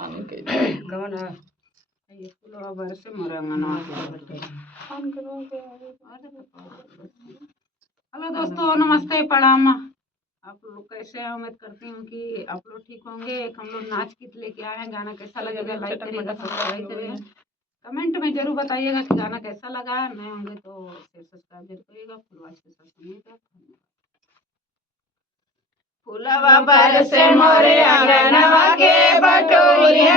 कौन है ये फूलों बरसे मोरंगना हेलो दोस्तों, नमस्ते, प्रणाम। आप लोग कैसे हैं? उम्मीद करती हूँ कि आप लोग ठीक होंगे। हम लोग नाच गीत लेके आए हैं। गाना कैसा लगेगा लाइक करिएगा, सब्सक्राइब करिएगा, कमेंट में जरूर बताइएगा कि गाना कैसा लगा। नए होंगे तो शेयर सब्सक्राइब जरूर करिएगा। फुलवाज के साथ सुनिएगा। फुलवा बरसे मोरे आंगनवा के बटोरिया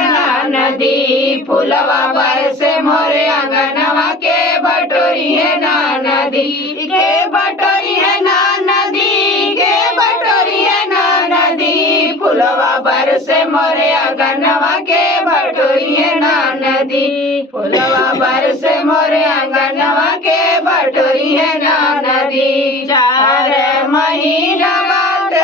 नदी, फुलवा बरसे मोरे आंगनवा के बटोरिया नदी, के बटोरिया नदी, के बटोरिया नदी, फुलवा बरसे मोरे आंगनवा के बटोरिया नदी, फुलवा बरसे मोरे आंगनवा के बटोरिया नदी। 4 महीना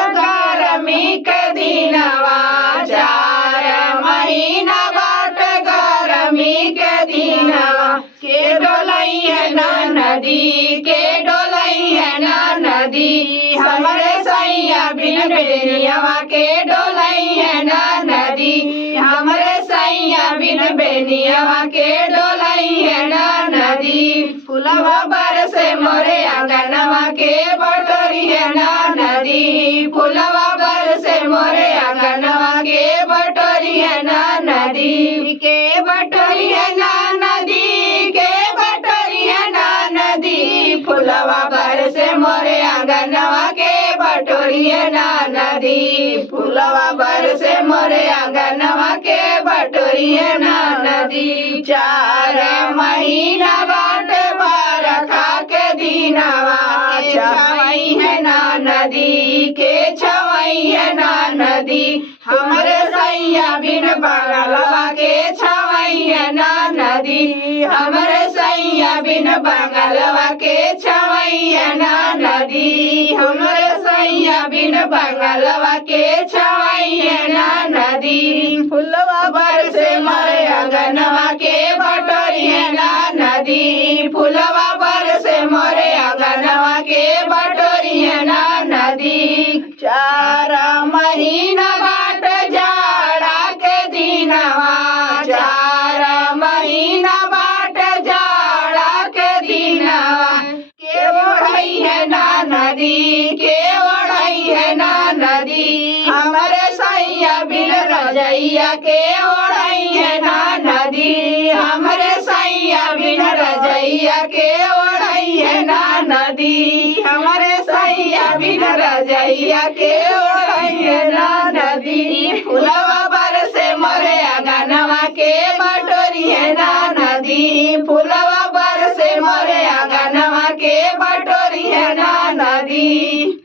गर्मी के दिनवा, 4 महीना बाट गर्मी के दिनवा, के डोलैया ना नदी, के डोलैया ना नदी, हमरे सैया बिन बेनियावा के डोलैया ना नदी, हमरे सैया बिन बेनियावा के डोलैया ना नदी। फुलवा बरसे मोरे आंगनवा के बटोरिया ना नदी, फुलवा बरसे मोरे आंगनवा के बटोरिया ना नदी, के बटोरिया ना नदी, के बटोरिया ना नदी, फुलवा बरसे मोरे आंगनवा के बटोरिया ना नदी, फुलवा बरसे मोरे आंगनवा के बटोरिया ना नदी। 4 महीना बाट बरखा के दिनवा, छवई है ना नदी, के छवई है ना नदी, हमरे सैया बिन बंगलवा के छवई है ना नदी, हमरे सैया बिन बंगलवा के छवई है ना नदी, हमरे सैया बिन बंगलवा के छवई है ना नदी। फुलवा बरसे मोरे आंगनवा के बटोरिया ना नदी, फुलवा बरसे मोरे आंगनवा के बटोरिया ना नदी। 4 महीना बाट जाड़ा के दिनवा, 4 महीना बाट जाड़ा के दिनवा, के ओढ़ई है ना नदी, के ओढ़ई है ना नदी, हमरे सैया बिन रजैया के ओढ़ई है ना नदी, हमरे सैया बिन रजैया के ओढ़ई है ना नदी, हमरे सैया बिन रजैया के ओढ़ई है ना नदी। फुलवा बरसे मोरे आंगनवा के बटोरिया ना नदी, फुलवा बरसे मोरे आंगनवा के बटोरिया ना नदी।